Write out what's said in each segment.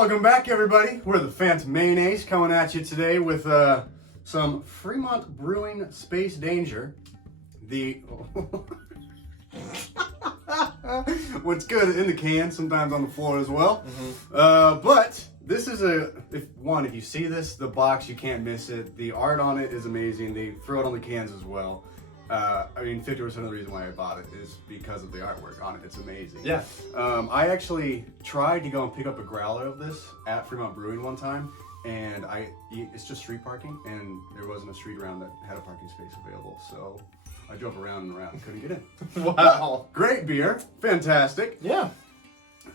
Welcome back, everybody. We're the Phantom Mayonnaise coming at you today with some Fremont Brewing Space Danger. The what's good in the can, sometimes on the floor as well. But this is if you see this, the box, you can't miss it. The art on it is amazing. They throw it on the cans as well. 50% of the reason why I bought it is because of the artwork on it. It's amazing. Yeah. I actually tried to go and pick up a growler of this at Fremont Brewing one time, and it's just street parking, and there wasn't a street around that had a parking space available, so I drove around and around and couldn't get in. Wow. Great beer. Fantastic. Yeah.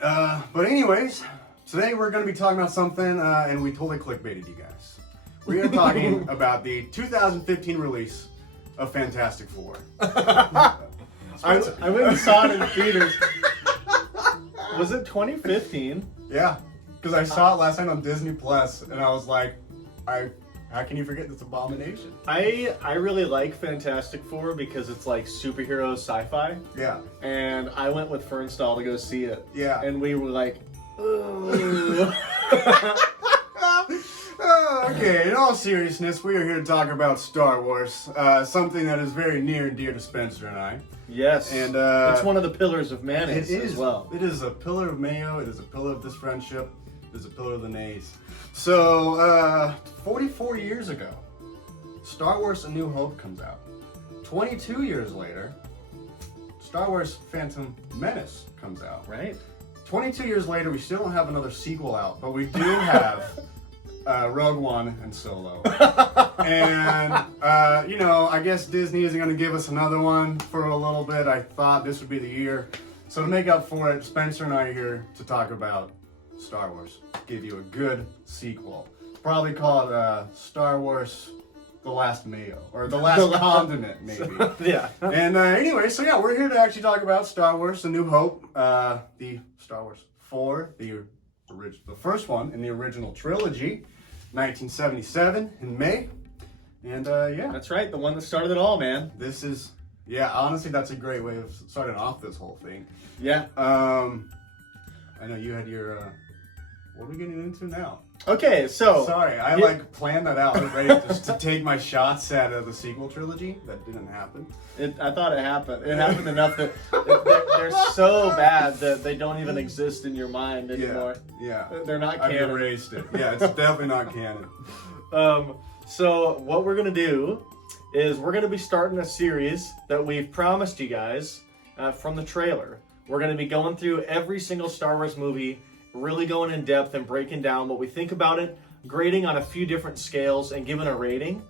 But anyways, today we're going to be talking about something, and we totally clickbaited you guys. We are talking about the 2015 release of Fantastic Four. I went and saw it in theaters. Was it 2015? Yeah, because I saw it last night on Disney Plus, and I was like, how can you forget this abomination? I really like Fantastic Four because it's like superhero sci-fi. Yeah. And I went with Fernstall to go see it. Yeah. And we were like, ooh. Okay, in all seriousness, we are here to talk about Star Wars, something that is very near and dear to Spencer and I. Yes. And it's one of the pillars of mayonnaise as well. It is a pillar of Mayo. It is a pillar of this friendship. It is a pillar of the nays. So, 44 years ago, Star Wars A New Hope comes out. 22 years later, Star Wars Phantom Menace comes out. Right. 22 years later, we still don't have another sequel out, but we do have Rogue One and Solo. And, I guess Disney isn't going to give us another one for a little bit. I thought this would be the year. So to make up for it, Spencer and I are here to talk about Star Wars. Give you a good sequel. Probably call it Star Wars The Last Mayo, or The Last Condiment, maybe. Yeah. And anyway, we're here to actually talk about Star Wars A New Hope, the Star Wars 4, the first one in the original trilogy, 1977 in May. And That's right, the one that started it all, man. this is, honestly, that's a great way of starting off this whole thing. Yeah. I know you had your, what are we getting into now? Okay, so Sorry, I planned that out, ready to take my shots at the sequel trilogy. That didn't happen. I thought it happened. It happened enough that they're so bad that they don't even exist in your mind anymore. Yeah. They're not I've canon. erased it. Yeah, it's definitely not canon. So what we're gonna do is we're gonna be starting a series that we've promised you guys from the trailer. We're gonna be going through every single Star Wars movie, really going in depth and breaking down what we think about it, grading on a few different scales, and giving a rating.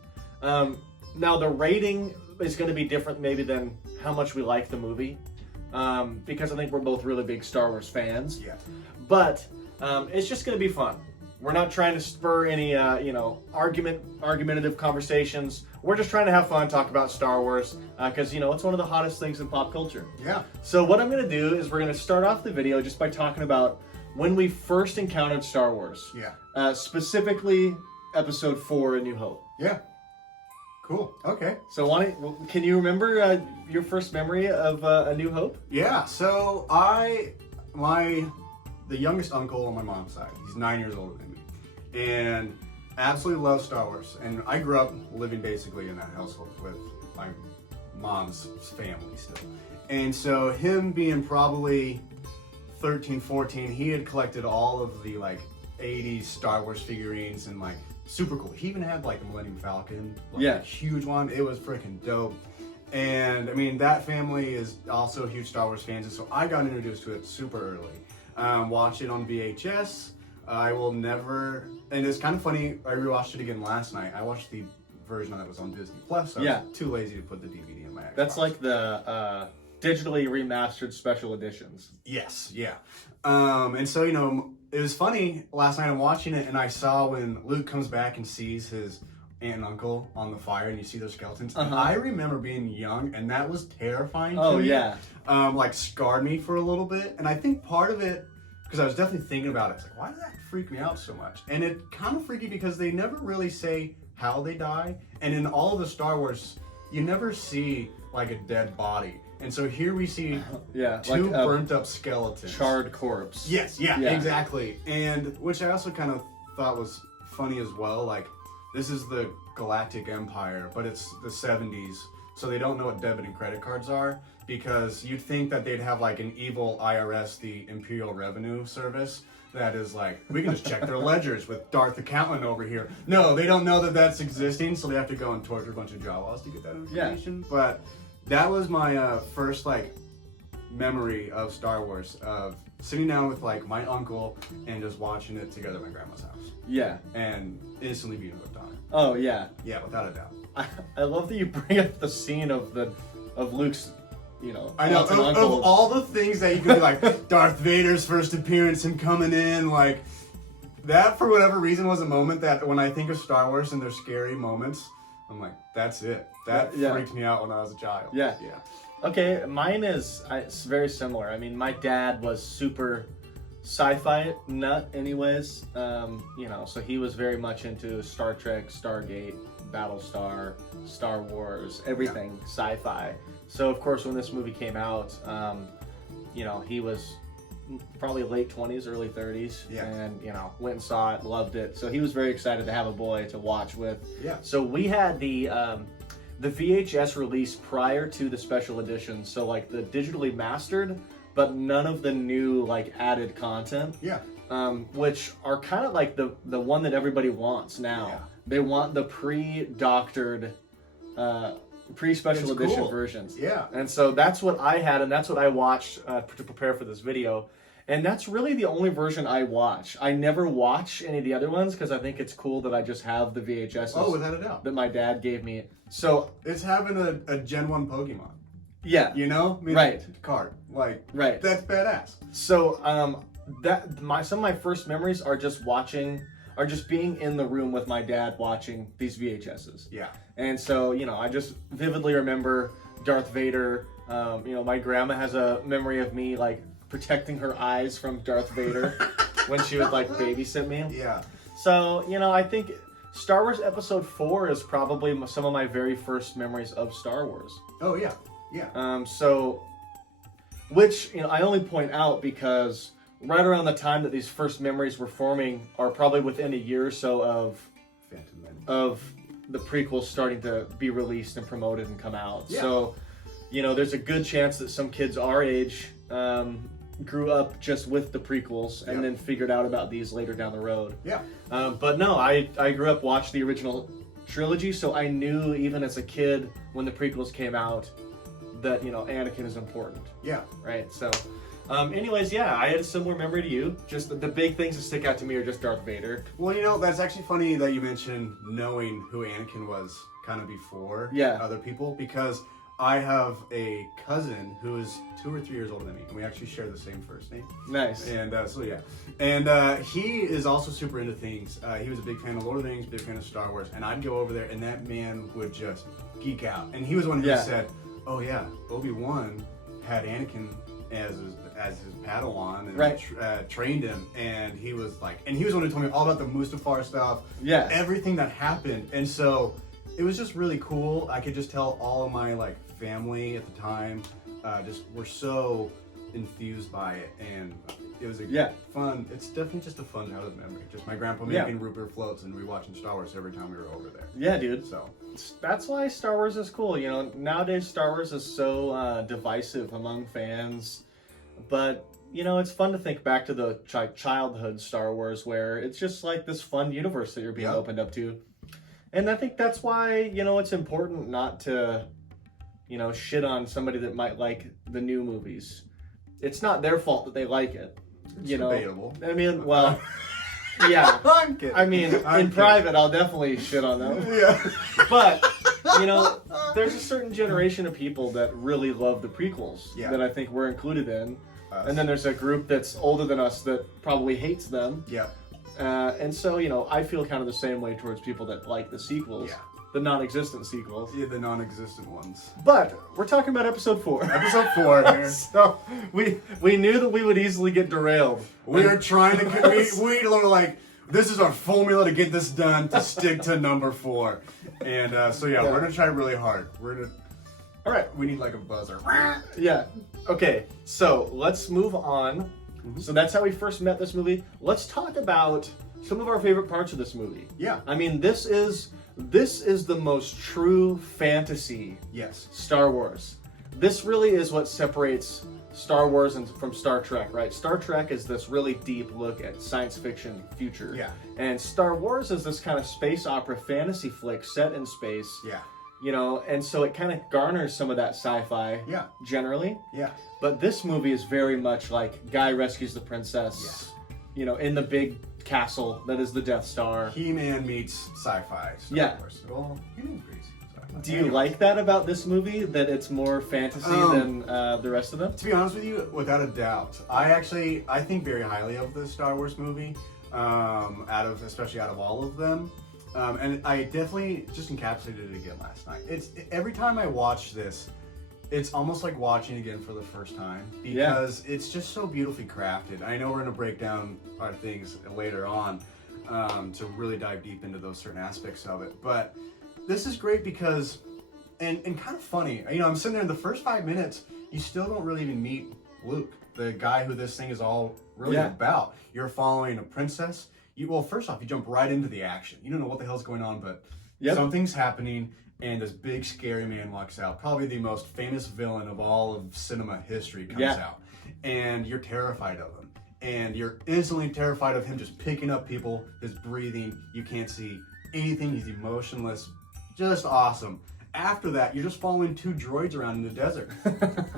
Now the rating is going to be different maybe than how much we like the movie, because I think we're both really big Star Wars fans. Yeah. But it's just going to be fun. We're not trying to spur any argumentative conversations. We're just trying to have fun, talk about Star Wars, because it's one of the hottest things in pop culture. Yeah. So what I'm going to do is we're going to start off the video just by talking about when we first encountered Star Wars. Yeah. Specifically, Episode 4, A New Hope. Yeah. Cool. Okay. So can you remember your first memory of A New Hope? Yeah. So the youngest uncle on my mom's side, he's 9 years older than me, and absolutely loves Star Wars. And I grew up living basically in that household with my mom's family still. And so him being probably 13, 14, he had collected all of the 80s Star Wars figurines and super cool. He even had the Millennium Falcon, a huge one. It was freaking dope. And I mean, that family is also huge Star Wars fans, and so I got introduced to it super early. Watched it on VHS. I will never, and it's kind of funny, I rewatched it again last night. I watched the version that was on Disney Plus. So I was too lazy to put the DVD in my Xbox. That's like the digitally remastered special editions. Yes, yeah. And so, it was funny, last night I'm watching it, and I saw when Luke comes back and sees his aunt and uncle on the fire, and you see their skeletons. And I remember being young, and that was terrifying to me. Yeah. Scarred me for a little bit. And I think part of it, because I was definitely thinking about it, it's why does that freak me out so much? And it kind of freaky because they never really say how they die. And in all of the Star Wars, you never see a dead body. And so here we see Yeah, two like a burnt up skeletons. charred corpse. Yes, yeah, Yeah. exactly. And which I also kind of thought was funny as well. Like, this is the Galactic Empire, but it's the 70s, so they don't know what debit and credit cards are, because you'd think that they'd have like an evil IRS, the Imperial Revenue Service, that is like, we can just check their ledgers with Darth Accountant over here. No, they don't know that that's existing, so they have to go and torture a bunch of Jawas to get that information. Yeah. But that was my first like memory of Star Wars, of sitting down with like my uncle and just watching it together at my grandma's house. Yeah. And instantly being hooked on it. Oh yeah. Yeah, without a doubt. I love that you bring up the scene of Luke's, you know, I know, aunts and of uncles. all the things that you could be like, Darth Vader's first appearance, him coming in, like, that for whatever reason was a moment that when I think of Star Wars and their scary moments, I'm like, that's it. That freaked me out when I was a child. Yeah. Yeah. Okay, mine is it's very similar. I mean, my dad was super sci-fi nut anyways, you know, so he was very much into Star Trek, Stargate, Battlestar, Star Wars, everything sci-fi. So of course when this movie came out, you know, he was probably late 20s, early 30s, and you know, went and saw it, loved it. So he was very excited to have a boy to watch with. Yeah. So we had the VHS release prior to the special edition, so like the digitally mastered, but none of the new like added content. Yeah. Which are kind of like the one that everybody wants now. Yeah. They want the pre-doctored, pre-special edition versions. Yeah. And so that's what I had, and that's what I watched to prepare for this video. And that's really the only version I watch. I never watch any of the other ones because I think it's cool that I just have the VHS. Oh, without a doubt. That my dad gave me. So it's having a Gen 1 Pokemon. Yeah. You know? I mean, right. Card. Like, right. That's badass. So some of my first memories are just being in the room with my dad watching these VHSs. Yeah. And so, you know, I just vividly remember Darth Vader. You know, my grandma has a memory of me like protecting her eyes from Darth Vader when she would like babysit me. Yeah. So, you know, I think Star Wars Episode 4 is probably some of my very first memories of Star Wars. Oh yeah. Yeah. So, which, you know, I only point out because right around the time that these first memories were forming are probably within a year or so of the prequels starting to be released and promoted and come out. Yeah. So, you know, there's a good chance that some kids our age grew up just with the prequels and then figured out about these later down the road. Yeah. But no, I grew up watching the original trilogy, so I knew even as a kid when the prequels came out that, you know, Anakin is important. Yeah. Right. So, anyways, yeah, I had a similar memory to you. Just the big things that stick out to me are just Darth Vader. Well, you know, that's actually funny that you mentioned knowing who Anakin was kind of before other people, because I have a cousin who is 2 or 3 years older than me, and we actually share the same first name. Nice. And so yeah, and he is also super into things. He was a big fan of Lord of the Rings, big fan of Star Wars, and I'd go over there, and that man would just geek out. And he was one who said, "Oh yeah, Obi-Wan had Anakin as his Padawan and trained him," and he was like, and he was the one who told me all about the Mustafar stuff, everything that happened, and so it was just really cool. I could just tell all of my like family at the time just were so enthused by it, and it was a fun. It's definitely just a fun childhood memory. Just my grandpa making root beer floats and rewatching Star Wars every time we were over there. Yeah, dude. So that's why Star Wars is cool. You know, nowadays Star Wars is so divisive among fans, but you know, it's fun to think back to the childhood Star Wars where it's just like this fun universe that you're being opened up to. And I think that's why, you know, it's important not to, you know, shit on somebody that might like the new movies. It's not their fault that they like it. It's you know, debatable. I mean, well, yeah. I'm kidding. I mean, in private, I'll definitely shit on them. Yeah. But, you know, there's a certain generation of people that really love the prequels that I think we're included in. And then there's a group that's older than us that probably hates them. Yeah. And so, you know, I feel kind of the same way towards people that like the sequels, the non-existent sequels. Yeah, the non-existent ones. But we're talking about episode 4. Episode 4 here. So we knew that we would easily get derailed. We are trying to we were like, this is our formula to get this done, to stick to number 4. And so we're gonna try really hard. All right. We need like a buzzer. Yeah. Okay. So let's move on. So that's how we first met this movie. Let's talk about some of our favorite parts of this movie. Yeah. I mean, this is the most true fantasy Yes. Star Wars. This really is what separates Star Wars from Star Trek, right? Star Trek is this really deep look at science fiction future. Yeah. And Star Wars is this kind of space opera fantasy flick set in space. Yeah. You know, and so it kind of garners some of that sci-fi Yeah. generally. Yeah. But this movie is very much like guy rescues the princess, Yes. you know, in the big castle that is the Death Star. He-Man meets sci-fi. Star Yeah. Wars. Well, He-Man's crazy. Do you like that about this movie, that it's more fantasy than the rest of them? To be honest with you, without a doubt, I think very highly of the Star Wars movie, especially out of all of them. And I definitely just encapsulated it again last night. Every time I watch this, it's almost like watching again for the first time because it's just so beautifully crafted. I know we're going to break down our things later on to really dive deep into those certain aspects of it, but this is great because, and kind of funny, you know, I'm sitting there in the first 5 minutes, you still don't really even meet Luke, the guy who this thing is all really about. You're following a princess. Well, first off, you jump right into the action. You don't know what the hell's going on, but something's happening, and this big scary man walks out. Probably the most famous villain of all of cinema history comes out, and you're terrified of him. And you're instantly terrified of him just picking up people, his breathing. You can't see anything. He's emotionless. Just awesome. After that, you're just following two droids around in the desert.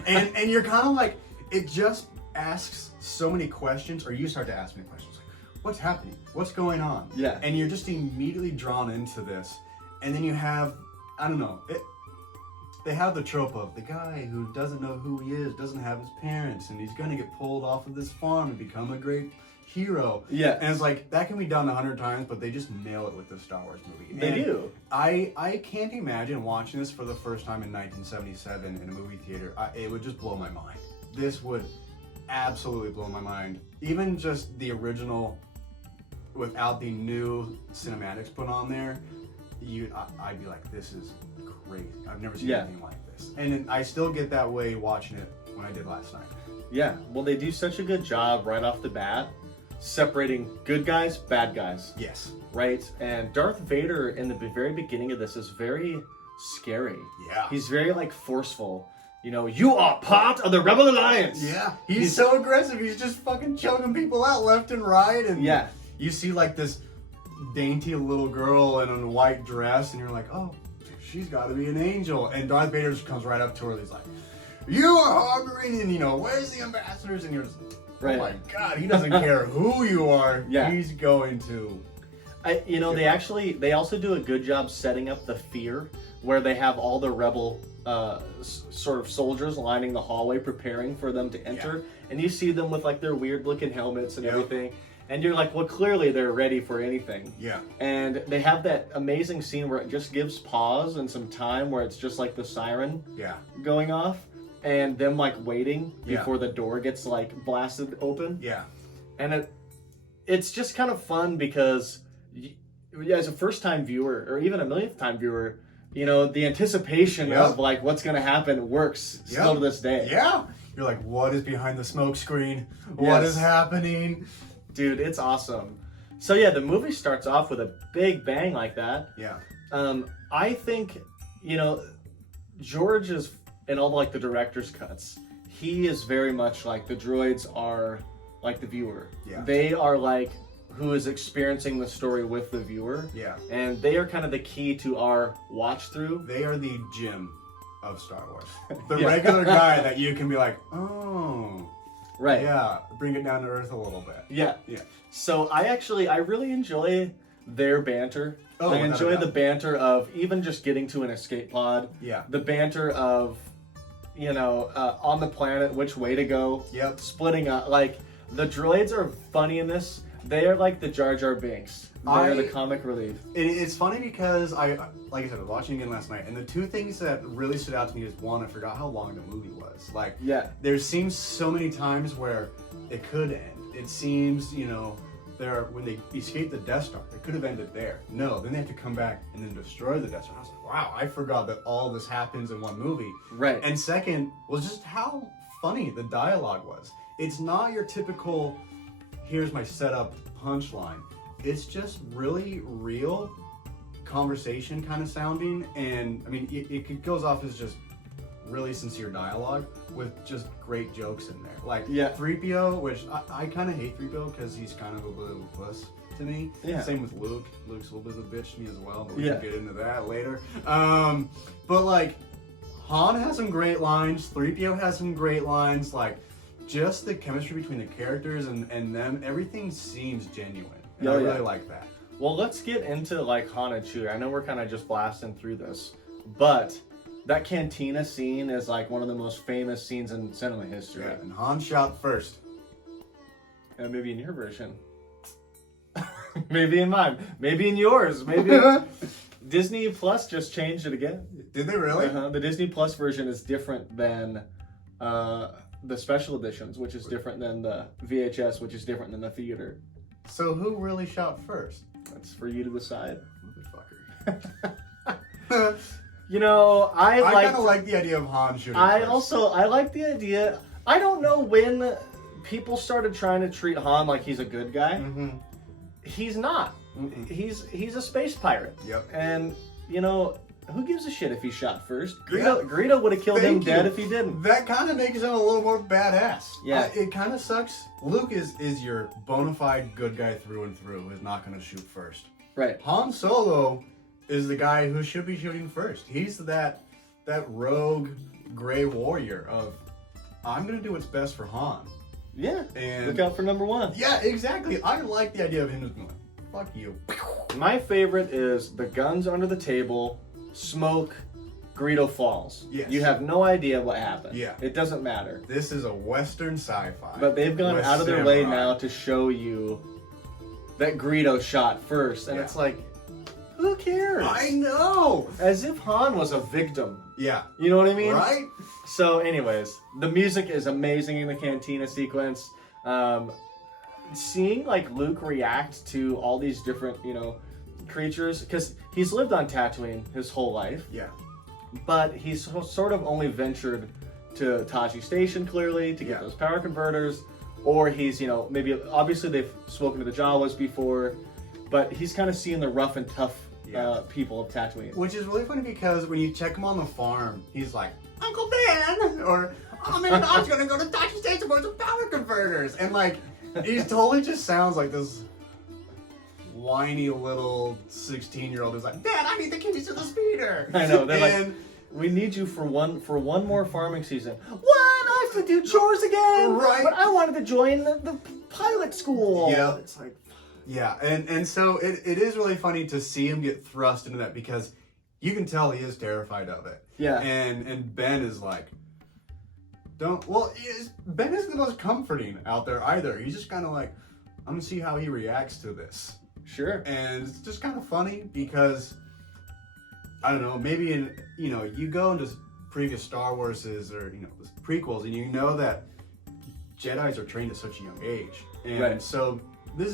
and you're kind of like, it just asks so many questions, or you start to ask many questions. Like, what's happening? What's going on? Yeah. And you're just immediately drawn into this. And then you have, I don't know, they have the trope of the guy who doesn't know who he is, doesn't have his parents, and he's going to get pulled off of this farm and become a great hero. Yeah. And it's like, that can be done 100 times, but they just nail it with the Star Wars movie. They do. I can't imagine watching this for the first time in 1977 in a movie theater. It would just blow my mind. This would absolutely blow my mind. Even just the original, without the new cinematics put on there, I'd be like, this is crazy. I've never seen anything like this. And I still get that way watching it when I did last night. Yeah. Well, they do such a good job right off the bat separating good guys, bad guys. Yes. Right? And Darth Vader in the very beginning of this is very scary. Yeah. He's very like forceful. You know, you are part of the Rebel Alliance. Yeah. He's so aggressive. He's just fucking choking people out left and right. And you see like this dainty little girl in a white dress, and you're like, oh, she's got to be an angel. And Darth Vader just comes right up to her and he's like, you are harboring, and you know, where's the ambassadors? And you're just, oh my God, he doesn't care who you are. Yeah. He's going to. They also do a good job setting up the fear where they have all the rebel sort of soldiers lining the hallway preparing for them to enter. Yeah. And you see them with like their weird looking helmets and everything. And you're like, well, clearly they're ready for anything. Yeah. And they have that amazing scene where it just gives pause and some time where it's just like the siren going off and them like waiting before the door gets like blasted open. Yeah. And it's just kind of fun because as a first-time viewer or even a millionth time viewer, you know, the anticipation of like what's going to happen works still to this day. Yeah. You're like, what is behind the smoke screen? What is happening? Dude, it's awesome. So yeah, the movie starts off with a big bang like that. Yeah. I think, you know, George is in all like the director's cuts. He is very much like the droids are like the viewer. Yeah. They are like who is experiencing the story with the viewer. Yeah. And they are kind of the key to our watch through. They are the Jim of Star Wars. The regular guy that you can be like, oh. Right. Yeah, bring it down to earth a little bit. Yeah. Yeah. So I really enjoy their banter. Oh, I enjoy the banter of even just getting to an escape pod. Yeah. The banter of, you know, on the planet, which way to go. Yep. Splitting up. Like, the droids are funny in this. They are like the Jar Jar Binks. They're the comic relief. It's funny because like I said, I was watching it again last night, and the two things that really stood out to me is one, I forgot how long the movie was. Like, there seems so many times where it could end. It seems, you know, when they escape the Death Star, it could have ended there. No, then they have to come back and then destroy the Death Star. I was like, wow, I forgot that all this happens in one movie. Right. And second was just how funny the dialogue was. It's not your typical, here's my setup punchline. It's just really real conversation kind of sounding. And I mean, it goes off as just really sincere dialogue with just great jokes in there. Like 3PO, which I kind of hate 3PO because he's kind of a little puss to me. Yeah. Same with Luke. Luke's a little bit of a bitch to me as well, but we can get into that later. But like, Han has some great lines. 3PO has some great lines. Like, just the chemistry between the characters and them, everything seems genuine. And I really like that. Well, let's get into like Han and Chewie. I know we're kind of just blasting through this, but that cantina scene is like one of the most famous scenes in cinema history. Yeah, and Han shot first. And maybe in your version. Maybe in mine. Maybe in yours. Maybe Disney Plus just changed it again. Did they really? The Disney Plus version is different than the special editions, which is different than the VHS, which is different than the theater. So who really shot first? That's for you to decide. Motherfucker. You know, I kind of like the idea of Han shooting first. I like the idea. I don't know when people started trying to treat Han like he's a good guy. Mm-hmm. He's not. Mm-mm. He's a space pirate. Yep. And, you know, who gives a shit if he shot first? Greedo would have killed him dead if he didn't. That kind of makes him a little more badass. Yeah. It kind of sucks. Luke is your bona fide good guy through and through who's not going to shoot first. Right. Han Solo is the guy who should be shooting first. He's that rogue gray warrior of, I'm going to do what's best for Han. Yeah. And look out for number one. Yeah, exactly. I like the idea of him just going, fuck you. My favorite is the guns under the table, smoke, Greedo falls. Yes. You have no idea what happened. Yeah. It doesn't matter. This is a Western sci-fi. But they've gone out of their way now to show you that Greedo shot first. And it's like, who cares? I know! As if Han was a victim. Yeah. You know what I mean? Right? So anyways, the music is amazing in the cantina sequence. Seeing like Luke react to all these different, you know, creatures, because he's lived on Tatooine his whole life. Yeah. But he's sort of only ventured to Taji Station, clearly, to get those power converters. Or he's, you know, maybe, obviously they've spoken to the Jawas before, but he's kind of seeing the rough and tough people of Tatooine. Which is really funny because when you check him on the farm, he's like, Uncle Ben! Or, oh man, I was gonna go to Taji Station for some power converters! And like, he totally just sounds like this whiny little 16-year-old who's like, Dad, I need the keys to the speeder! I know, they're like, we need you for one more farming season. What? I have to do chores again? Right. But I wanted to join the pilot school. Yeah. It's like... Yeah, and so it is really funny to see him get thrust into that because you can tell he is terrified of it. Yeah. And Ben is like, Ben isn't the most comforting out there either. He's just kind of like, I'm going to see how he reacts to this. Sure. And it's just kind of funny because, I don't know, maybe you go into previous Star Warses or, prequels and you know that Jedis are trained at such a young age. And so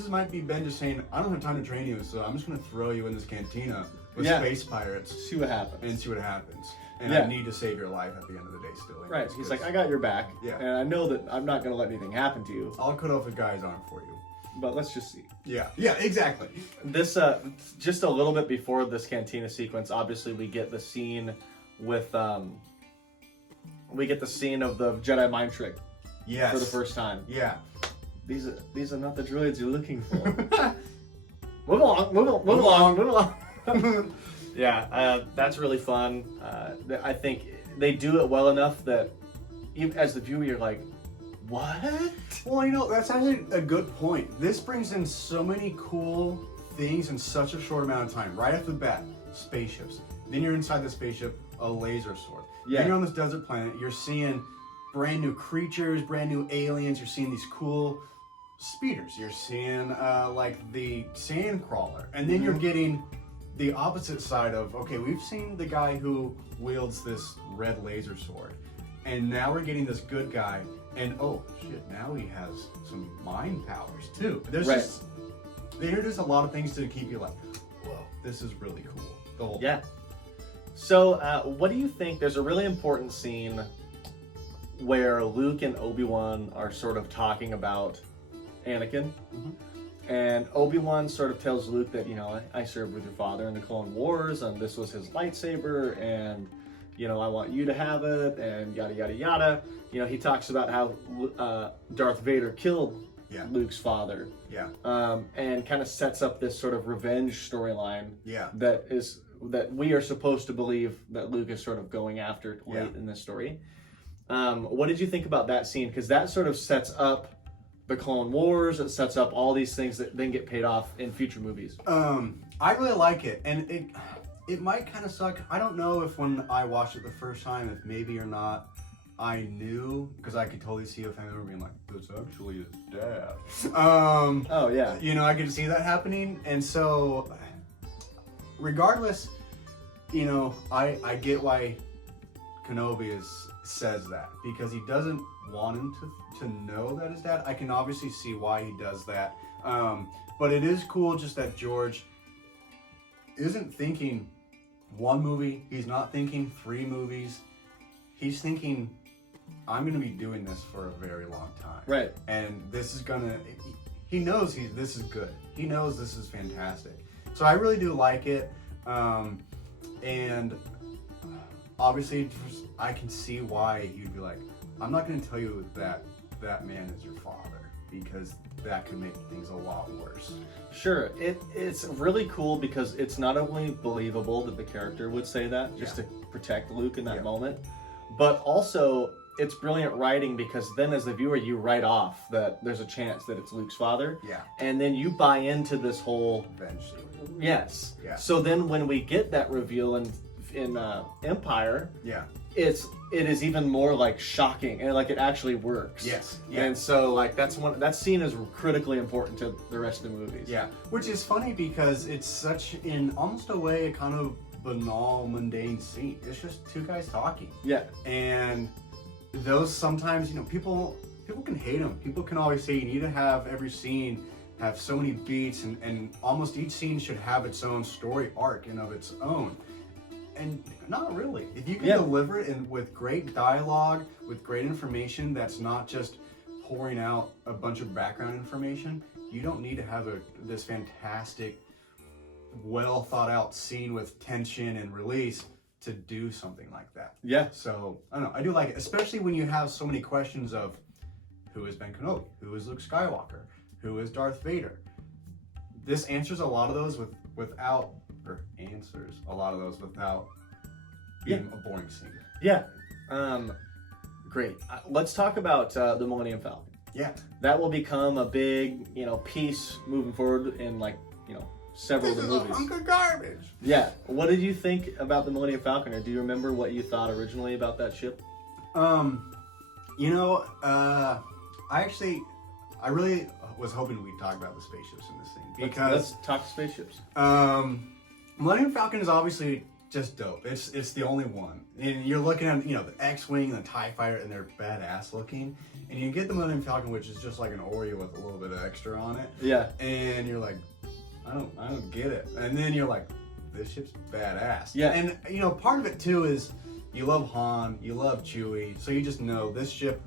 might be Ben just saying, I don't have time to train you, so I'm just going to throw you in this cantina with space pirates. See what happens. And I need to save your life at the end of the day still. Right. He's like, I got your back. Yeah. And I know that I'm not going to let anything happen to you. I'll cut off a guy's arm for you. But let's just see. Yeah, exactly. This, just a little bit before this cantina sequence, obviously we get the scene with, of the Jedi mind trick. Yes. For the first time. Yeah. These are not the droids you're looking for. Move along. Yeah, that's really fun. I think they do it well enough that even as the viewer, you're like, what? Well, that's actually a good point. This brings in so many cool things in such a short amount of time. Right off the bat, spaceships. Then you're inside the spaceship, a laser sword. Yeah. Then you're on this desert planet. You're seeing brand new creatures, brand new aliens. You're seeing these cool speeders. You're seeing like the sand crawler. And then you're getting the opposite side of, okay, we've seen the guy who wields this red laser sword. And now we're getting this good guy. And oh shit, now he has some mind powers too. There's just they introduce a lot of things to keep you like, whoa, this is really cool. The whole Yeah. So, what do you think? There's a really important scene where Luke and Obi-Wan are sort of talking about Anakin. Mhm. And Obi-Wan sort of tells Luke that, I served with your father in the Clone Wars, and this was his lightsaber, and, I want you to have it, and yada, yada, yada. He talks about how Darth Vader killed Yeah. Luke's father. Yeah. And kind of sets up this sort of revenge storyline Yeah. that we are supposed to believe that Luke is sort of going after late in this story. What did you think about that scene? Because that sort of sets up the Clone Wars. It sets up all these things that then get paid off in future movies. I really like it, and it might kind of suck. I don't know if when I watched it the first time, if maybe or not, I knew, because I could totally see a family member being like, "That's actually his dad." Oh yeah. I could see that happening, and so regardless, I get why Kenobi says that, because he doesn't want him to know that his dad. I can obviously see why he does that, but it is cool just that George isn't thinking one movie. He's not thinking 3 movies. He's thinking, I'm going to be doing this for a very long time. Right. And this is gonna, he knows this is good. He knows this is fantastic. So I really do like it. And obviously I can see why you'd be like, I'm not going to tell you that that man is your father, because that could make things a lot worse. Sure. It's really cool because it's not only believable that the character would say that just to protect Luke in that moment, but also it's brilliant writing, because then as the viewer you write off that there's a chance that it's Luke's father. Yeah. And then you buy into this whole Eventually. yes. Yeah. So then when we get that reveal in Empire, it is even more like shocking, and like it actually works. Yes. Yeah. And so like that scene is critically important to the rest of the movies. Yeah. Which is funny because it's such, in almost a way, a kind of banal, mundane scene. It's just 2 guys talking. Yeah. And those sometimes, people can hate them. People can always say you need to have every scene have so many beats, and almost each scene should have its own story arc and of its own. And not really. If you can deliver it with great dialogue, with great information that's not just pouring out a bunch of background information, you don't need to have this fantastic, well thought out scene with tension and release to do something like that. Yeah. So, I don't know. I do like it, especially when you have so many questions of who is Ben Kenobi? Who is Luke Skywalker? Who is Darth Vader? This answers a lot of those without being a boring scene. Yeah. Great. Let's talk about the Millennium Falcon. Yeah. That will become a big, piece moving forward in several of the movies. This is a hunk of garbage. Yeah. What did you think about the Millennium Falcon, or do you remember what you thought originally about that ship? I really was hoping we'd talk about the spaceships in this thing, because let's talk spaceships. Millennium Falcon is obviously just dope. It's the only one, and you're looking at the X-wing and the TIE fighter, and they're badass looking. And you get the Millennium Falcon, which is just like an Oreo with a little bit of extra on it. Yeah. And you're like, I don't get it. And then you're like, this ship's badass. Yeah. And part of it too is you love Han, you love Chewie, so you just know this ship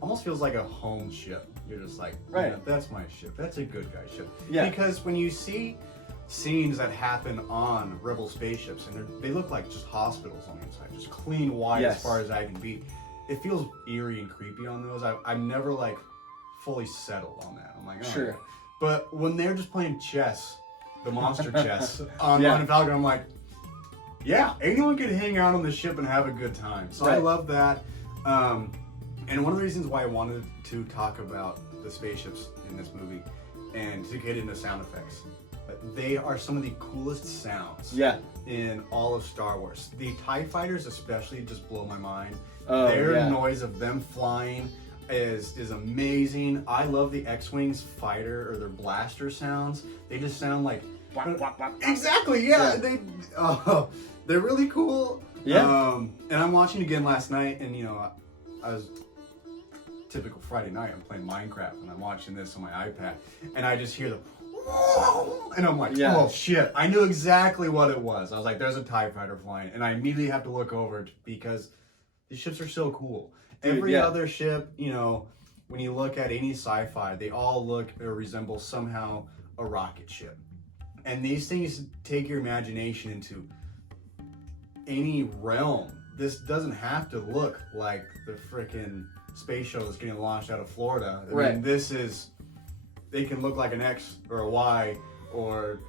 almost feels like a home ship. You're just like, right, yeah, that's my ship. That's a good guy ship. Yeah. Because when you see scenes that happen on Rebel spaceships, and they look like just hospitals on the inside, just clean white as far as I can be. It feels eerie and creepy on those. I'm never fully settled on that. I'm like, oh, sure. Yeah. But when they're just playing chess, the monster chess on Millennium Falcon, I'm like, yeah, anyone could hang out on the ship and have a good time. So I love that. And one of the reasons why I wanted to talk about the spaceships in this movie and to get into sound effects, they are some of the coolest sounds in all of Star Wars. The TIE fighters especially just blow my mind. Their noise of them flying is amazing. I love the X-Wings fighter or their blaster sounds. They just sound like exactly, they're really cool. Yeah. And I'm watching again last night, and I was typical Friday night. I'm playing Minecraft, and I'm watching this on my iPad, and I just hear the and I'm like, oh shit! I knew exactly what it was. I was like, "There's a TIE fighter flying," and I immediately have to look over because these ships are so cool. Dude, Every other ship, you know, when you look at any sci-fi, they all look or resemble somehow a rocket ship, and these things take your imagination into any realm. This doesn't have to look like the frickin' space shuttle that's getting launched out of Florida. I mean, this is, they can look like an X or a Y or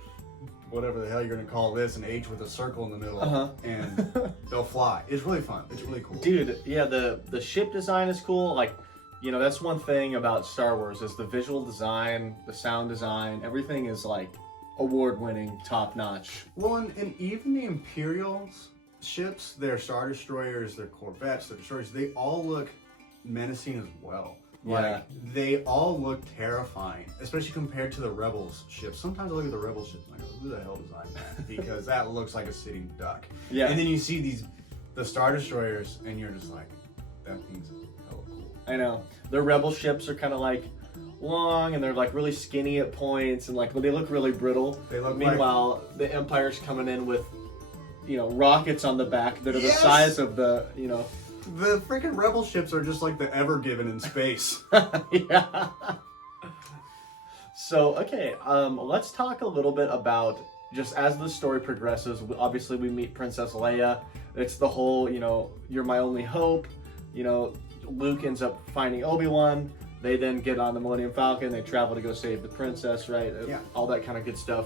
whatever the hell you're gonna call this, an H with a circle in the middle, and they'll fly. It's really fun. It's really cool. Dude, yeah, the ship design is cool. Like, you know, that's one thing about Star Wars is the visual design, the sound design, everything is like award-winning, top-notch. Well, and even the Imperials ships, their Star Destroyers, their Corvettes, their destroyers, they all look menacing as well. Like, they all look terrifying, especially compared to the Rebels ships. Sometimes I look at the Rebel ships and I go, who the hell designed that? Because that looks like a sitting duck. Yeah. And then you see the Star Destroyers and you're just like, that thing's hella cool. I know. The Rebel ships are kind of like long and they're like really skinny at points and like they look really brittle. They look Meanwhile, the Empire's coming in with, you know, rockets on that are the size of the, you know. The freaking Rebel ships are just like the Ever Given in space. Yeah. So, okay, let's talk a little bit about, just as the story progresses, obviously we meet Princess Leia. It's the whole, you know, you're my only hope. You know, Luke ends up finding Obi-Wan. They then get on the Millennium Falcon. They travel to go save the princess, right? Yeah. All that kind of good stuff.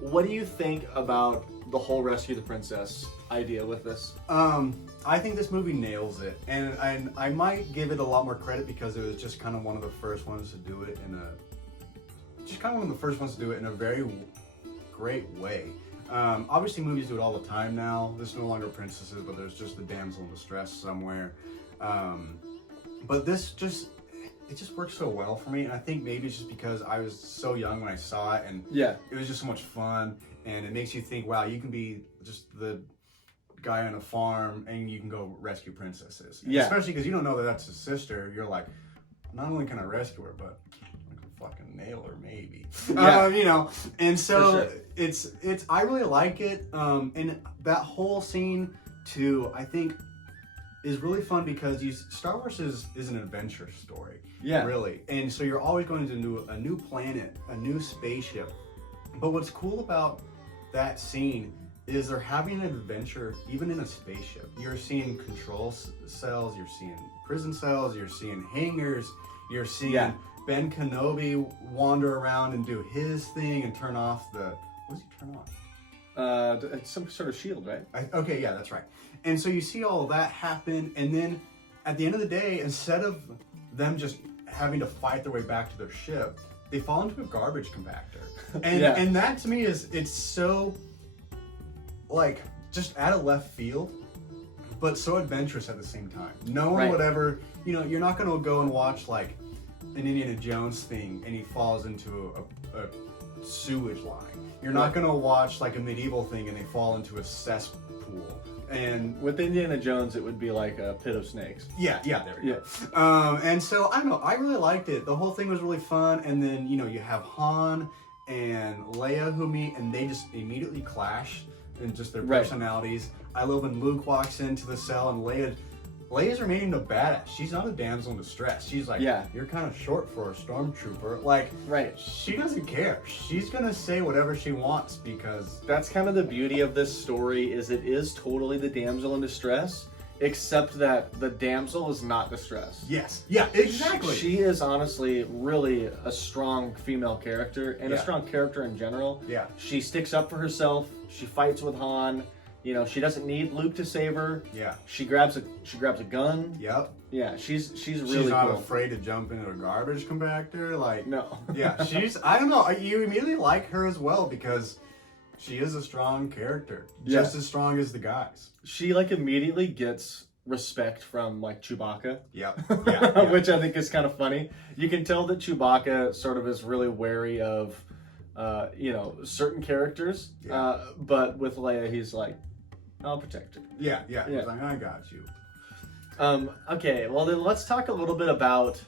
What do you think about the whole rescue the princess idea with this? I think this movie nails it, and I might give it a lot more credit because it was just kind of one of the first ones to do it in a very great way. Obviously movies do it all the time now. There's no longer princesses, but there's just the damsel in distress somewhere. But this just works so well for me, and I think maybe it's just because I was so young when I saw it, and it was just so much fun, and it makes you think, wow, you can be just the guy on a farm and you can go rescue princesses. And especially because you don't know that that's his sister. You're like, not only can I rescue her, but I can fucking nail her maybe. You know, and so it's I really like it. And that whole scene too, I think, is really fun because Star Wars is an adventure story. Yeah. Really. And so you're always going to a new planet, a new spaceship. But what's cool about that scene is they're having an adventure even in a spaceship. You're seeing control cells, you're seeing prison cells, you're seeing hangars, you're seeing Ben Kenobi wander around and do his thing and turn off what does he turn off? It's some sort of shield, right? Okay, yeah, that's right. And so you see all of that happen, and then at the end of the day, instead of them just having to fight their way back to their ship, they fall into a garbage compactor. And and that to me it's so like just out of left field, but so adventurous at the same time. No one would ever, you know, you're not going to go and watch like an Indiana Jones thing and he falls into a sewage line. You're not going to watch like a medieval thing and they fall into a cesspool. And with Indiana Jones, it would be like a pit of snakes. Yeah, there we go. And so, I don't know, I really liked it. The whole thing was really fun. And then, you know, you have Han and Leia who meet, and they just immediately clash in just their personalities. I love when Luke walks into the cell and Leia's remaining a badass. She's not a damsel in distress. She's like, you're kind of short for a stormtrooper. Like, she doesn't care. She's gonna say whatever she wants because that's kind of the beauty of this story. Is it is totally the damsel in distress, except that the damsel is not distressed. Yes. Yeah. Exactly. She is honestly really a strong female character and a strong character in general. Yeah. She sticks up for herself. She fights with Han. You know, she doesn't need Luke to save her. Yeah. She grabs a gun. Yep. Yeah, she's really She's not cool. afraid to jump into a garbage compactor. Like, no. Yeah, I don't know. You immediately like her as well because she is a strong character. Just as strong as the guys. She like immediately gets respect from like Chewbacca. Yep. Which I think is kind of funny. You can tell that Chewbacca sort of is really wary of you know, certain characters. But with Leia, he's like, I'll protect her. Yeah. He's like, I got you. Okay, well then let's talk a little bit about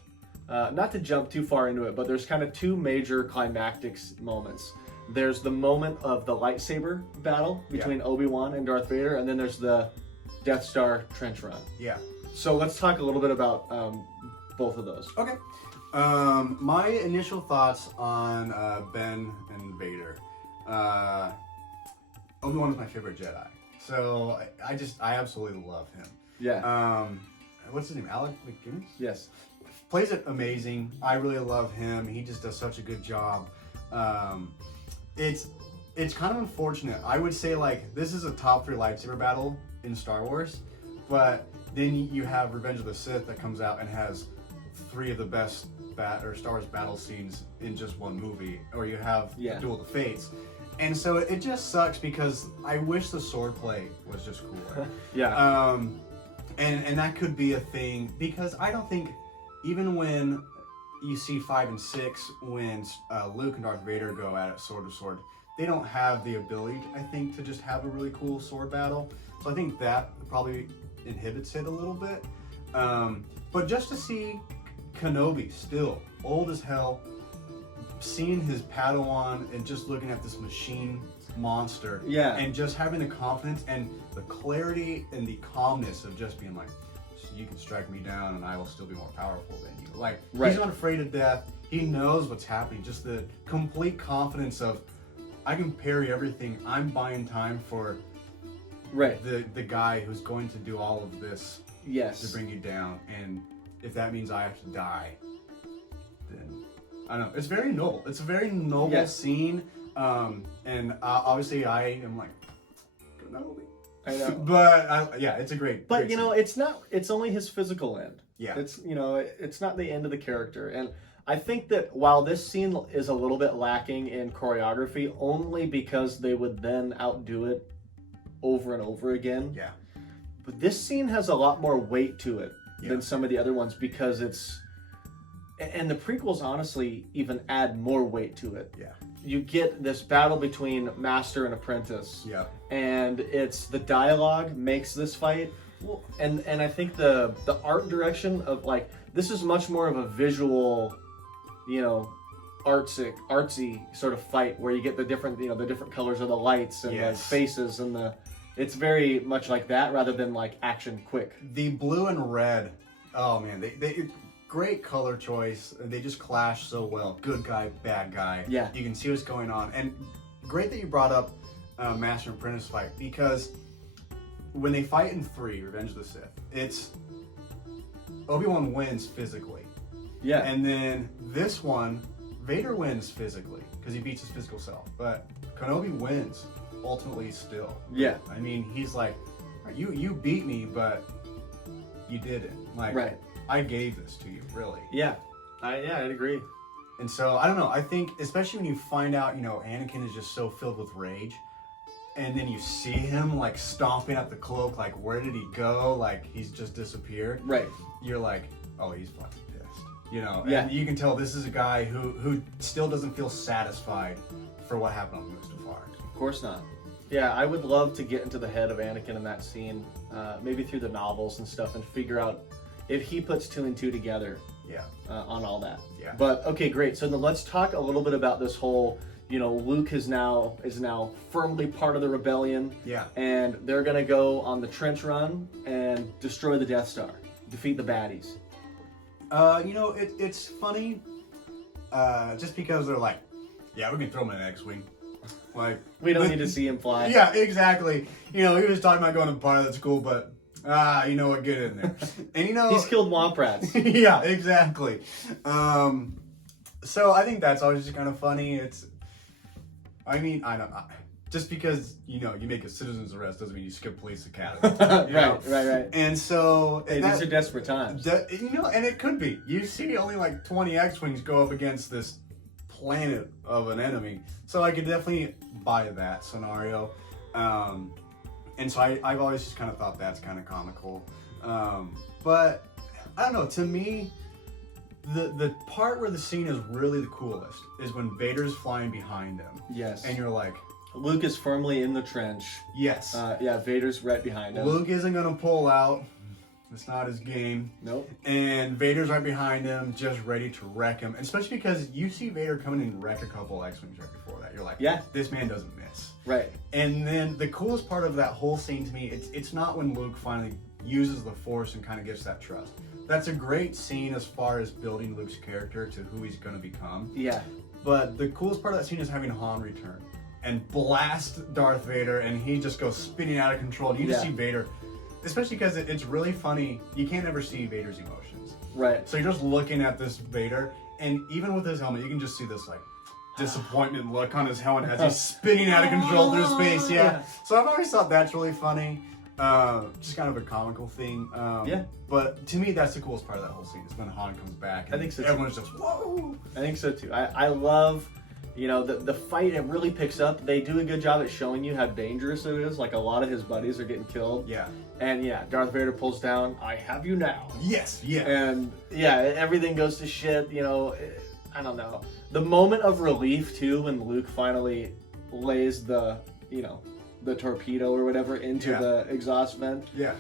not to jump too far into it, but there's kind of two major climactic moments. There's the moment of the lightsaber battle between Obi-Wan and Darth Vader, and then there's the Death Star trench run. Yeah. So let's talk a little bit about both of those. Okay. My initial thoughts on Ben and Vader. Obi-Wan is my favorite Jedi. So I absolutely love him. Yeah. What's his name? Alec McGinnis? Yes. Plays it amazing. I really love him. He just does such a good job. It's kind of unfortunate. I would say like this is a top 3 lightsaber battle in Star Wars, but then you have Revenge of the Sith that comes out and has 3 of the best Star Wars battle scenes in just one movie, or you have Duel of the Fates. And so it just sucks because I wish the swordplay was just cooler. Yeah. And that could be a thing because I don't think even when you see 5 and 6 when Luke and Darth Vader go at it sword to sword, they don't have the ability, I think, to just have a really cool sword battle. So I think that probably inhibits it a little bit. But just to see Kenobi still old as hell, seeing his Padawan and just looking at this machine monster, and just having the confidence and the clarity and the calmness of just being like, you can strike me down and I will still be more powerful than you. Like, he's not afraid of death. He knows what's happening. Just the complete confidence of, I can parry everything. I'm buying time for the guy who's going to do all of this to bring you down. And if that means I have to die, then I don't know. It's very noble. It's a very noble scene. And obviously I am like, Kenobi. I know. But it's a great. But great you know, scene. it's not. It's only his physical end. Yeah. It's it's not the end of the character. And I think that while this scene is a little bit lacking in choreography, only because they would then outdo it over and over again. Yeah. But this scene has a lot more weight to it than some of the other ones because it's. And the prequels honestly even add more weight to it. Yeah. You get this battle between master and apprentice. Yeah. And it's the dialogue makes this fight. And I think the art direction of like this is much more of a visual, artsy sort of fight where you get the different colors of the lights and the faces and it's very much like that rather than like action quick. The blue and red, oh man, they great color choice. They just clash so well. Good guy, bad guy. Yeah. You can see what's going on. And great that you brought up Master and Apprentice fight because when they fight in 3, Revenge of the Sith, it's Obi-Wan wins physically. Yeah. And then this one, Vader wins physically because he beats his physical self. But Kenobi wins ultimately still. Yeah. I mean, he's like, you beat me, but you didn't. Like, I gave this to you, really. Yeah, I'd agree. And so, I don't know, I think, especially when you find out, Anakin is just so filled with rage, and then you see him, like, stomping at the cloak, like, where did he go? Like, he's just disappeared. Right. You're like, oh, he's fucking pissed. And you can tell this is a guy who still doesn't feel satisfied for what happened on Mustafar. Of course not. Yeah, I would love to get into the head of Anakin in that scene, maybe through the novels and stuff, and figure out if he puts 2 and 2 together on all that. Yeah. But okay, great. So then let's talk a little bit about this whole, Luke is now firmly part of the rebellion. Yeah. And they're gonna go on the trench run and destroy the Death Star, defeat the baddies. It's funny, just because they're like, yeah, we can throw him in an X-Wing. Like, we don't need to see him fly. Yeah, exactly. He was talking about going to pilot school, but you know what, get in there. And he's killed womp rats. Yeah, exactly. So I think that's always just kind of funny. I don't know. Just because, you make a citizen's arrest doesn't mean you skip police academy. Right. And so... Hey, these are desperate times. And it could be. You see only like 20 X-Wings go up against this planet of an enemy. So I could definitely buy that scenario. And so I've always just kind of thought that's kind of comical. But, I don't know, to me... The part where the scene is really the coolest is when Vader's flying behind him. Yes. And you're like... Luke is firmly in the trench. Yes. Vader's right behind him. Luke isn't going to pull out. It's not his game. Nope. And Vader's right behind him, just ready to wreck him. And especially because you see Vader coming and wreck a couple X-Wings right before that. You're like, yeah, this man doesn't miss. Right. And then the coolest part of that whole scene to me, it's not when Luke finally uses the Force and kind of gets that trust. That's a great scene as far as building Luke's character to who he's going to become. Yeah. But the coolest part of that scene is having Han return and blast Darth Vader, and he just goes spinning out of control. And you just see Vader, especially because it's really funny. You can't ever see Vader's emotions. Right. So you're just looking at this Vader, and even with his helmet, you can just see this like disappointment look on his helmet as he's spinning out of control through space. Yeah. So I've always thought that's really funny. Just kind of a comical thing. Yeah. But to me, that's the coolest part of that whole scene is when Han comes back. And I think so. Everyone's just whoa. I think so too. I love, you know, the fight. It really picks up. They do a good job at showing you how dangerous it is. Like a lot of his buddies are getting killed. Yeah. And yeah, Darth Vader pulls down, "I have you now." Yes. Yeah. And yeah, everything goes to shit. You know, I don't know. The moment of relief too when Luke finally lays the, you know, the torpedo or whatever into the exhaust vent. Yeah.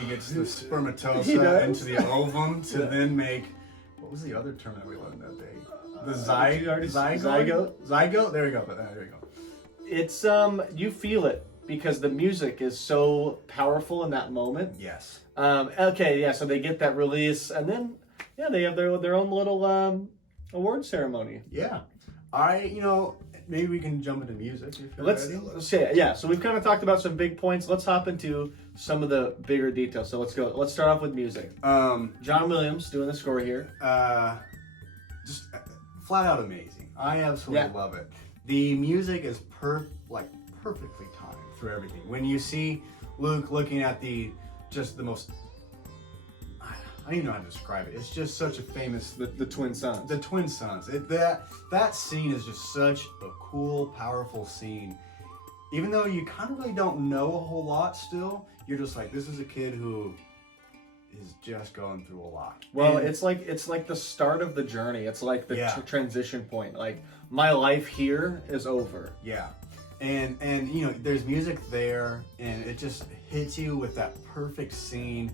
He gets the spermatosa into the ovum to then make, what was the other term that we learned that day? The zygote? Zygote? There we go. There we go. It's, you feel it because the music is so powerful in that moment. Yes. Okay, yeah, so they get that release and then, yeah, they have their own little award ceremony. Yeah. Maybe we can jump into music if you're ready. Let's say, yeah, so we've kind of talked about some big points. Let's hop into some of the bigger details. So let's go. Let's start off with music. John Williams doing the score here. Just flat out amazing. I absolutely love it. The music is perfectly timed through everything. When you see Luke looking at the most, I don't even know how to describe it. It's just such a famous... The Twin Sons. The Twin Sons. That scene is just such a cool, powerful scene. Even though you kind of really don't know a whole lot still, you're just like, this is a kid who is just going through a lot. Well, it's like the start of the journey. It's like the transition point. Like, my life here is over. Yeah. And there's music there, and it just hits you with that perfect scene.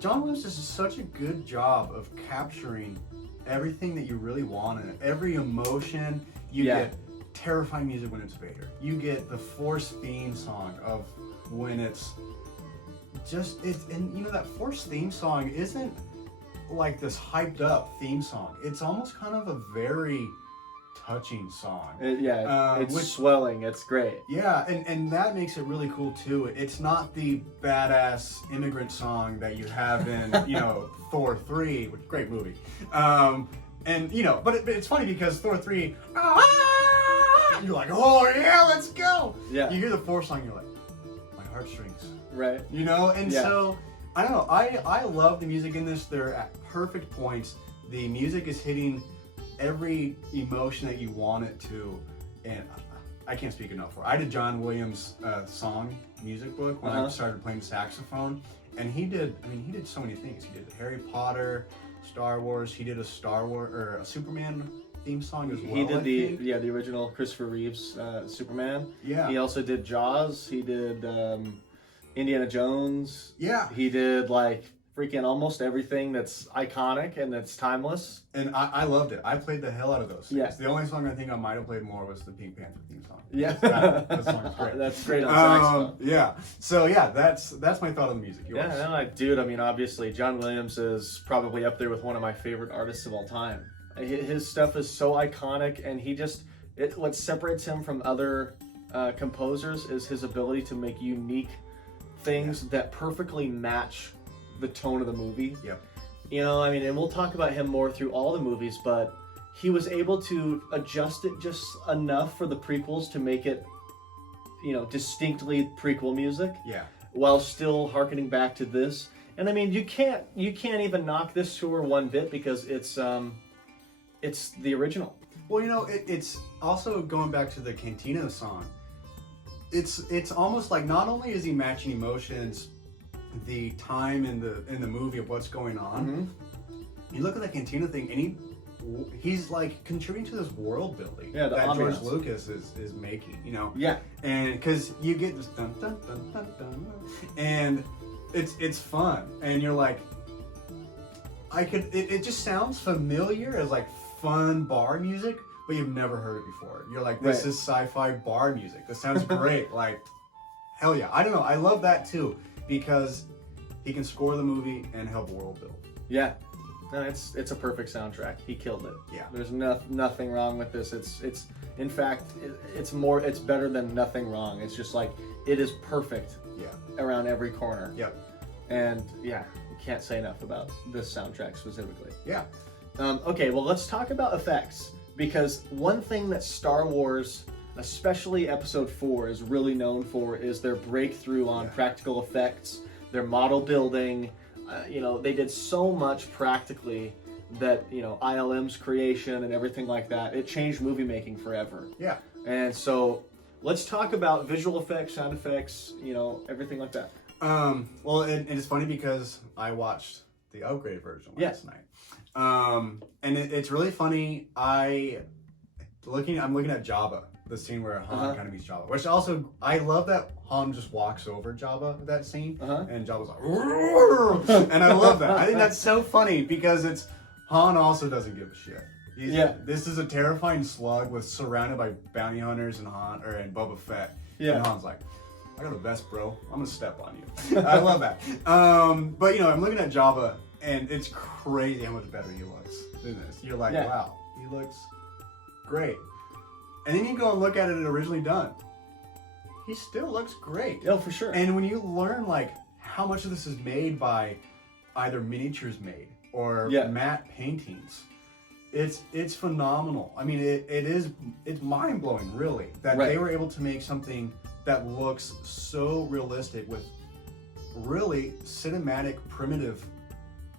John Williams does such a good job of capturing everything that you really want in it. Every emotion. You get terrifying music when it's Vader. You get the Force theme song of when and that Force theme song isn't like this hyped up theme song. It's almost kind of a very touching song. It's swelling. It's great. Yeah, and that makes it really cool too. It's not the badass immigrant song that you have in Thor 3, which great movie. But it's funny because Thor 3, you're like, oh yeah, let's go. Yeah. You hear the Force song, you're like, my heartstrings. Right. So I don't know. I love the music in this. They're at perfect points. The music is hitting every emotion that you want it to, and I can't speak enough for it. I did John Williams' song music book when I started playing saxophone, and he did so many things. He did Harry Potter, Star Wars. He did a Star Wars or a Superman theme song as well. He did the original Christopher Reeves Superman. Yeah. He also did Jaws. He did Indiana Jones. Yeah. He did like freaking almost everything that's iconic and that's timeless. And I loved it. I played the hell out of those things. Yeah. The only song I think I might have played more was the Pink Panther theme song. Yeah. That song is great. That's great on saxophone. Yeah. So yeah, that's my thought on the music. Yours. Yeah, I mean, obviously, John Williams is probably up there with one of my favorite artists of all time. His stuff is so iconic, and what separates him from other composers is his ability to make unique things that perfectly match the tone of the movie. Yep. And we'll talk about him more through all the movies, but he was able to adjust it just enough for the prequels to make it, distinctly prequel music. Yeah. While still hearkening back to this. And I mean, you can't even knock this tour one bit because it's the original. Well, it's also going back to the Cantina song. It's almost like not only is he matching emotions, the time in the movie of what's going on. Mm-hmm. You look at the Cantina thing, and he's like contributing to this world building that George Lucas is making. Yeah. And because you get this dun dun dun dun dun, and it's fun, and you're like, it just sounds familiar as like fun bar music, but you've never heard it before. You're like, this is sci-fi bar music. This sounds great. Like, hell yeah. I don't know. I love that too, because he can score the movie and help world build. Yeah. No, it's a perfect soundtrack. He killed it. Yeah. There's nothing wrong with this. It's in fact, it's better than nothing wrong. It's just like, it is perfect. Yeah. Around every corner. Yep. And yeah, can't say enough about this soundtrack specifically. Yeah. Okay, well, let's talk about effects, because one thing that Star Wars, especially Episode 4, is really known for is their breakthrough on practical effects, their model building. They did so much practically that, ILM's creation and everything like that, it changed movie making forever. Yeah. And so let's talk about visual effects, sound effects, everything like that. Well, and it's funny because I watched the upgraded version last night. And it's really funny. I'm looking at Jabba, the scene where Han kind of meets Jabba, which also, I love that Han just walks over Jabba, that scene, and Jabba's like, "Roar!" And I love that. I think that's so funny because Han also doesn't give a shit. This is a terrifying slug surrounded by bounty hunters and and Boba Fett. Yeah. And Han's like, I got the vest, bro. I'm gonna step on you. I love that. But I'm looking at Jabba, and it's crazy how much better he looks in this. You're like, wow, he looks great. And then you go and look at it originally done. He still looks great. Oh, for sure. And when you learn like how much of this is made by either miniatures made or matte paintings, it's phenomenal. I mean, it's mind blowing, really, that they were able to make something that looks so realistic with really cinematic, primitive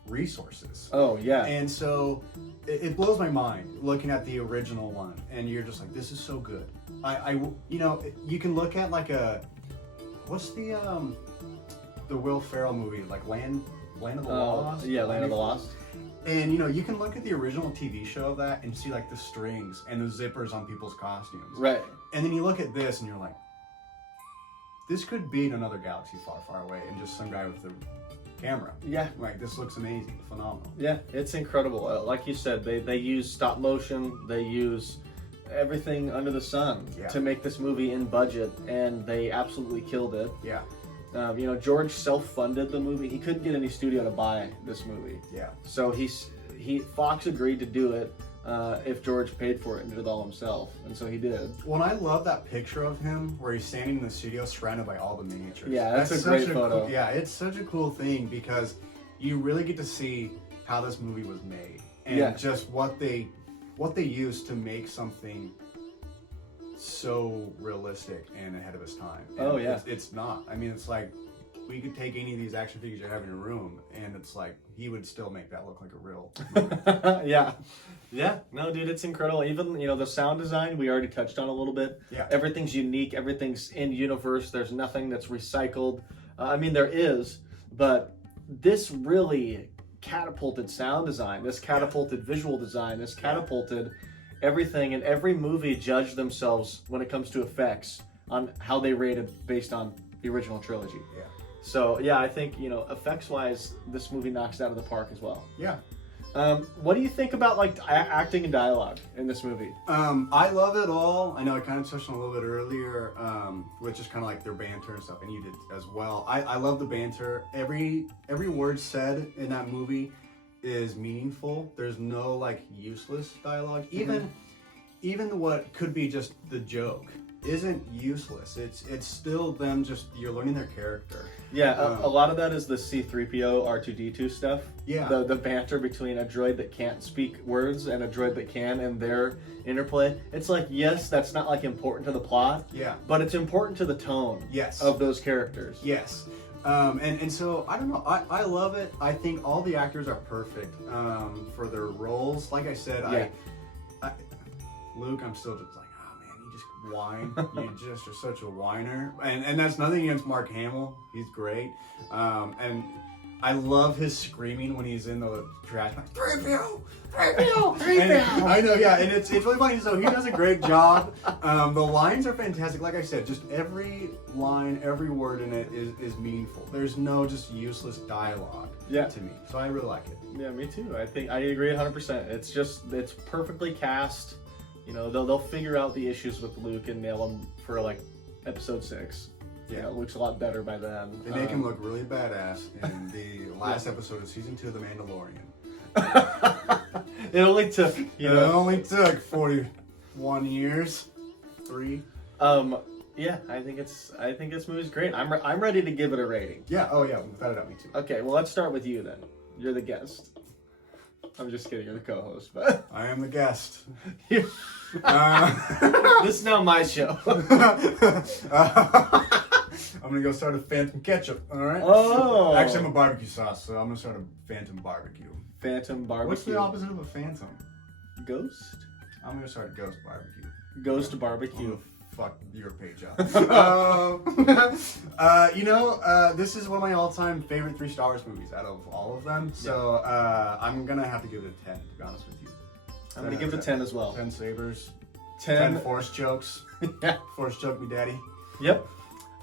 resources. Oh, yeah. And so it blows my mind looking at the original one, and you're just like, this is so good. You can look at like what's the Will Ferrell movie, like Land of the Lost? Yeah, Land of the Lost. And you can look at the original TV show of that and see like the strings and the zippers on people's costumes. Right. And then you look at this and you're like, this could be in another galaxy far, far away, and just some guy with the camera. Yeah. Like, this looks amazing, phenomenal. Yeah, it's incredible. Like you said, they use stop motion, they use everything under the sun to make this movie in budget, and they absolutely killed it. Yeah. George self-funded the movie. He couldn't get any studio to buy this movie. Yeah. So Fox agreed to do it if George paid for it and did it all himself, and so he did. Well, and I love that picture of him where he's standing in the studio surrounded by all the miniatures. Yeah, that's a great photo. It's such a cool thing because you really get to see how this movie was made and just what they used to make something so realistic and ahead of its time. And it's not. I mean, it's like we could take any of these action figures you have in your room, and it's like he would still make that look like a real movie. Yeah. No, dude, it's incredible. Even the sound design we already touched on a little bit. Yeah. Everything's unique. Everything's in universe. There's nothing that's recycled. I mean, there is, but this really catapulted sound design. This catapulted visual design. This catapulted everything. And every movie judged themselves when it comes to effects on how they rated based on the original trilogy. Yeah. So yeah, I think effects-wise, this movie knocks it out of the park as well. Yeah. What do you think about like acting and dialogue in this movie? I love it all. I know I kind of touched on a little bit earlier, which is kind of like their banter and stuff, and you did as well. I love the banter. Every word said in that movie is meaningful. There's no like useless dialogue. Even what could be just the joke isn't useless. It's still them, just you're learning their character. Yeah, a lot of that is the C-3PO R2-D2 stuff. Yeah. The banter between a droid that can't speak words and a droid that can, and their interplay. It's like, yes, that's not like important to the plot. Yeah. But it's important to the tone. Yes. Of those characters. Yes. And so I don't know. I love it. I think all the actors are perfect for their roles. Like I said, Luke, I'm still just like, whine. You just are such a whiner, and that's nothing against Mark Hamill. He's great, and I love his screaming when he's in the trash. Like, 3PO! 3PO! I know, yeah, and it's really funny. So he does a great job. The lines are fantastic. Like I said, just every line, every word in it is meaningful. There's no just useless dialogue to me. So I really like it. Yeah, me too. I think I agree 100%. It's perfectly cast. You know, they'll figure out the issues with Luke and nail them for like episode 6. Yeah, it looks a lot better by then. They make him look really badass in the last episode of season 2 of The Mandalorian. It only took, It only took 41 years. 3. Yeah, I think this movie's great. I'm ready to give it a rating. Yeah. Oh yeah. Without a doubt, me too. Okay. Well, let's start with you then. You're the guest. I'm just kidding. You're the co-host, but I am the guest. This is now my show. I'm gonna go start a Phantom ketchup. All right. Oh. Actually, I'm a barbecue sauce, so I'm gonna start a Phantom barbecue. Phantom barbecue. What's the opposite of a phantom? Ghost. I'm gonna start a ghost barbecue. Ghost barbecue. Fuck your page up. This is one of my all-time favorite 3 Star Wars movies out of all of them. So I'm gonna have to give it a 10. To be honest with you, I'm gonna give it a 10 as well. 10 sabers. 10 force chokes. Yeah. Force choke me, daddy. Yep.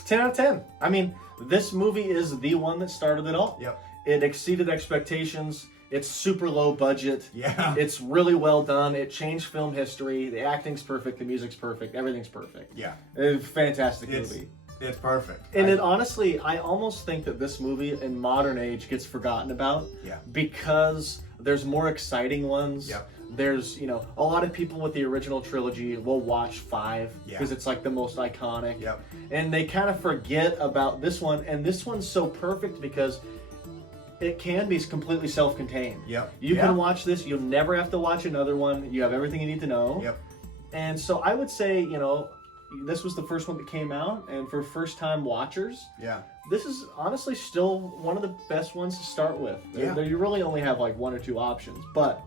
10 out of 10. I mean, this movie is the one that started it all. Yep. It exceeded expectations. It's super low budget. Yeah. It's really well done. It changed film history. The acting's perfect. The music's perfect. Everything's perfect. Yeah. It's a fantastic movie. It's perfect. And it honestly, I almost think that this movie in modern age gets forgotten about. Yeah. Because there's more exciting ones. Yep. There's, a lot of people with the original trilogy will watch 5 because Yeah. it's like the most iconic. Yep. And they kind of forget about this one. And this one's so perfect because it can be completely self-contained. Yep. You can watch this. You'll never have to watch another one. You have everything you need to know. Yep. And so I would say, this was the first one that came out. And for first-time watchers, this is honestly still one of the best ones to start with. Yeah. You really only have like 1 or 2 options. But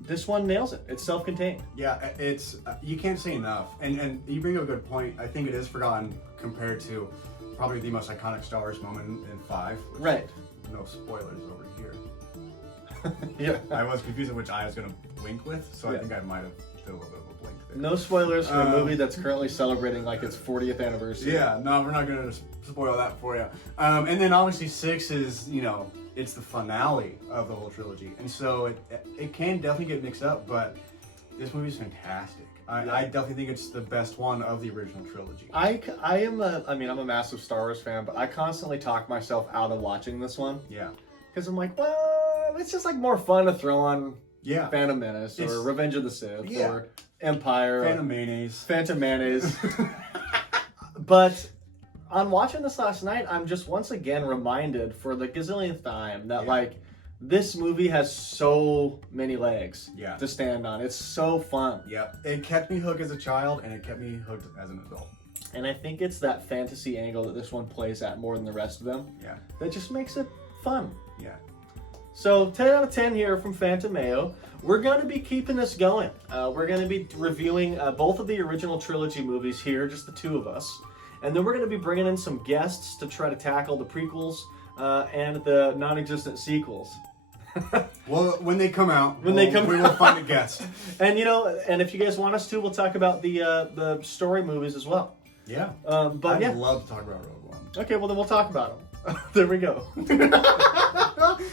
this one nails it. It's self-contained. Yeah, it's you can't say enough. And you bring up a good point. I think it is forgotten compared to probably the most iconic Star Wars moment in 5. Right. No spoilers over here. Yeah. I was confused at which eye I was going to blink with, so I think I might have did a little bit of a blink there. No spoilers for a movie that's currently celebrating like its 40th anniversary. Yeah, no, we're not going to spoil that for you. And then obviously 6 is, it's the finale of the whole trilogy. And so it can definitely get mixed up, but this movie is fantastic. I definitely think it's the best one of the original trilogy. I'm a massive Star Wars fan, but I constantly talk myself out of watching this one. Yeah. Because I'm like, well, it's just like more fun to throw on Phantom Menace or Revenge of the Sith or Empire. Phantom Mayonnaise. Phantom Mayonnaise. But on watching this last night, I'm just once again reminded for the gazillionth time that this movie has so many legs to stand on. It's so fun. Yeah. It kept me hooked as a child, and it kept me hooked as an adult. And I think it's that fantasy angle that this one plays at more than the rest of them. Yeah. That just makes it fun. Yeah. So 10 out of 10 here from Phantom Mayo. We're going to be keeping this going. We're going to be reviewing both of the original trilogy movies here, just the 2 of us. And then we're going to be bringing in some guests to try to tackle the prequels and the non-existent sequels. Well, when they come out, we will find a guest. And and if you guys want us to, we'll talk about the story movies as well. Yeah. But I'd love to talk about Rogue One. Okay, well then we'll talk about them. There we go.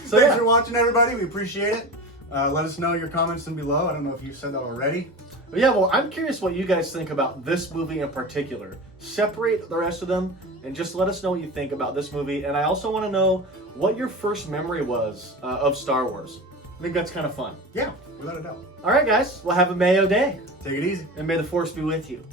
So thanks for watching, everybody. We appreciate it. Let us know your comments down below. I don't know if you've said that already. But yeah, well, I'm curious what you guys think about this movie in particular. Separate the rest of them and just let us know what you think about this movie. And I also want to know what your first memory was of Star Wars. I think that's kind of fun. Yeah, without a doubt. All right, guys, we'll have a Mayo day. Take it easy. And may the Force be with you.